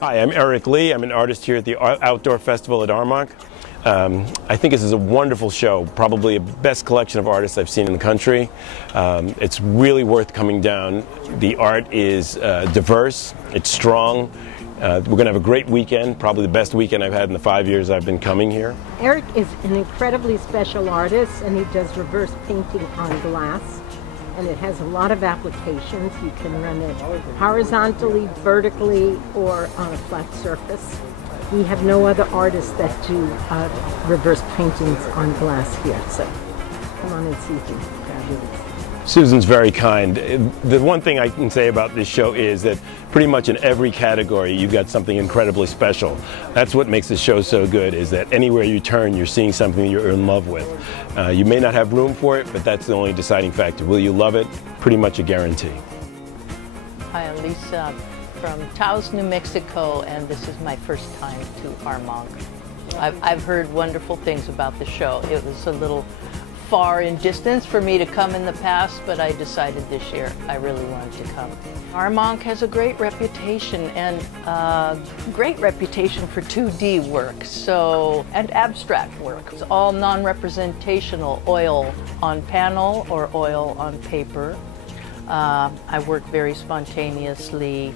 Hi, I'm Eric Lee. I'm an artist here at the Outdoor Festival at Armonk. I think this is a wonderful show, probably the best collection of artists I've seen in the country. It's really worth coming down. The art is diverse, it's strong. We're going to have a great weekend, probably the best weekend I've had in the 5 years I've been coming here. Eric is an incredibly special artist, and he does reverse painting on glass. And it has a lot of applications. You can run it horizontally, vertically, or on a flat surface. We have no other artists that do reverse paintings on glass here, so come on and see him. Fabulous. Susan's very kind. The one thing I can say about this show is that pretty much in every category you've got something incredibly special. That's what makes the show so good, is that anywhere you turn you're seeing something you're in love with. You may not have room for it, but that's the only deciding factor. Will you love it? Pretty much a guarantee. Hi, I'm Lisa from Taos, New Mexico, and this is my first time to Armonk. I've heard wonderful things about the show. It was a little far in distance for me to come in the past, but I decided this year I really wanted to come. Armonk has a great reputation, and great reputation for 2D work, and abstract work. It's all non-representational, oil on panel or oil on paper. I work very spontaneously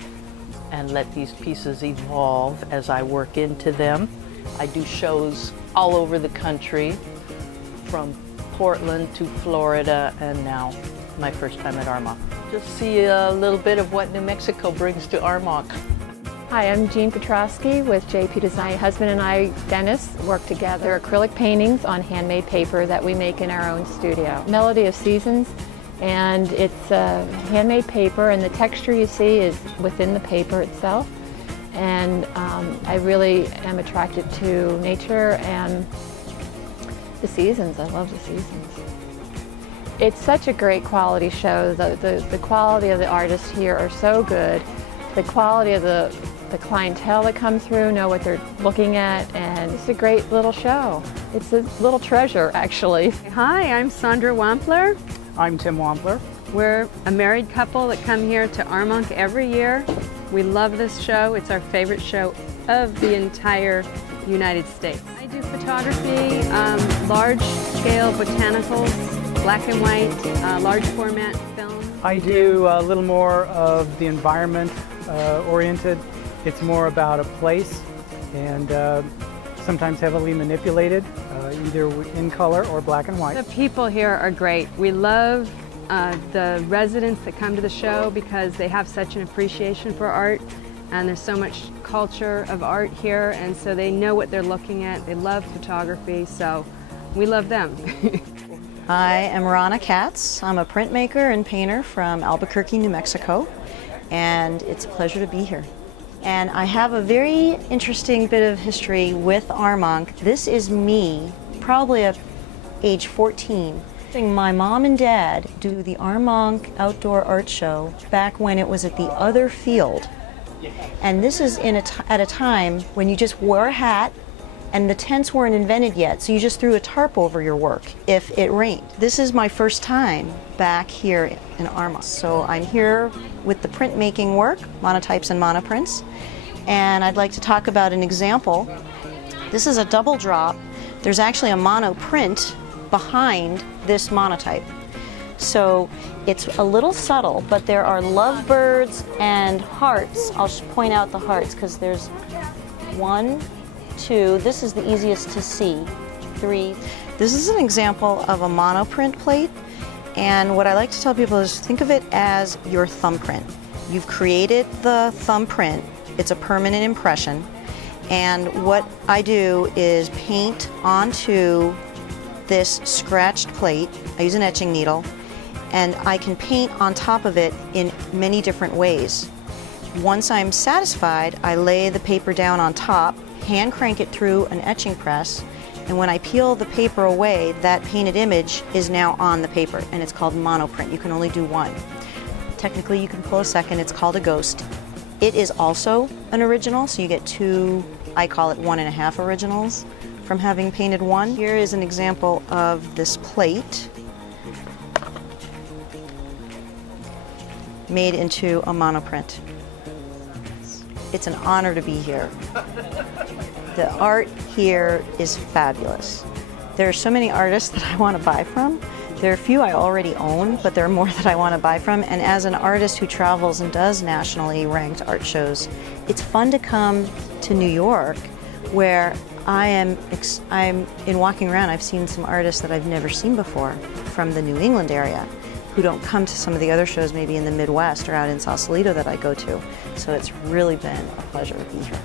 and let these pieces evolve as I work into them. I do shows all over the country, from Portland to Florida, and now my first time at Armonk. Just see a little bit of what New Mexico brings to Armonk. Hi, I'm Jeanne Petrosky with JP Design. My husband and I, Dennis, work together. Acrylic paintings on handmade paper that we make in our own studio. Melody of Seasons, and it's handmade paper, and the texture you see is within the paper itself. And I really am attracted to nature and the seasons. I love the seasons. It's such a great quality show. The quality of the artists here are so good. The quality of the clientele that come through know what they're looking at, and it's a great little show. It's a little treasure, actually. Hi, I'm Sondra Wampler. I'm Tim Wampler. We're a married couple that come here to Armonk every year. We love this show. It's our favorite show of the entire United States. I do photography, large-scale botanicals, black and white, large format film. I do a little more of the environment oriented. It's more about a place, and sometimes heavily manipulated, either in color or black and white. The people here are great. We love the residents that come to the show because they have such an appreciation for art, and there's so much culture of art here, and so they know what they're looking at. They love photography, so we love them. I am Ronna Katz. I'm a printmaker and painter from Albuquerque, New Mexico, and it's a pleasure to be here. And I have a very interesting bit of history with Armonk. This is me, probably at age 14. My mom and dad do the Armonk Outdoor Art Show back when it was at the other field. And this is at a time when you just wore a hat and the tents weren't invented yet, so you just threw a tarp over your work if it rained. This is my first time back here in Armonk. So I'm here with the printmaking work, monotypes and monoprints, and I'd like to talk about an example. This is a double drop. There's actually a monoprint behind this monotype. So it's a little subtle, but there are lovebirds and hearts. I'll point out the hearts because there's 1, 2, this is the easiest to see, 3. This is an example of a monoprint plate, and what I like to tell people is think of it as your thumbprint. You've created the thumbprint, it's a permanent impression, and what I do is paint onto this scratched plate. I use an etching needle, and I can paint on top of it in many different ways. Once I'm satisfied, I lay the paper down on top, hand crank it through an etching press, and when I peel the paper away, that painted image is now on the paper, and it's called monoprint. You can only do one. Technically, you can pull a second. It's called a ghost. It is also an original, so you get 2, I call it 1.5 originals from having painted one. Here is an example of this plate made into a monoprint. it's an honor to be here. The art here is fabulous. There are so many artists that I want to buy from. There are a few I already own, but there are more that I want to buy from. And as an artist who travels and does nationally ranked art shows, it's fun to come to New York, where I'm in walking around, I've seen some artists that I've never seen before from the New England area who don't come to some of the other shows maybe in the Midwest or out in Sausalito that I go to. So it's really been a pleasure to be here.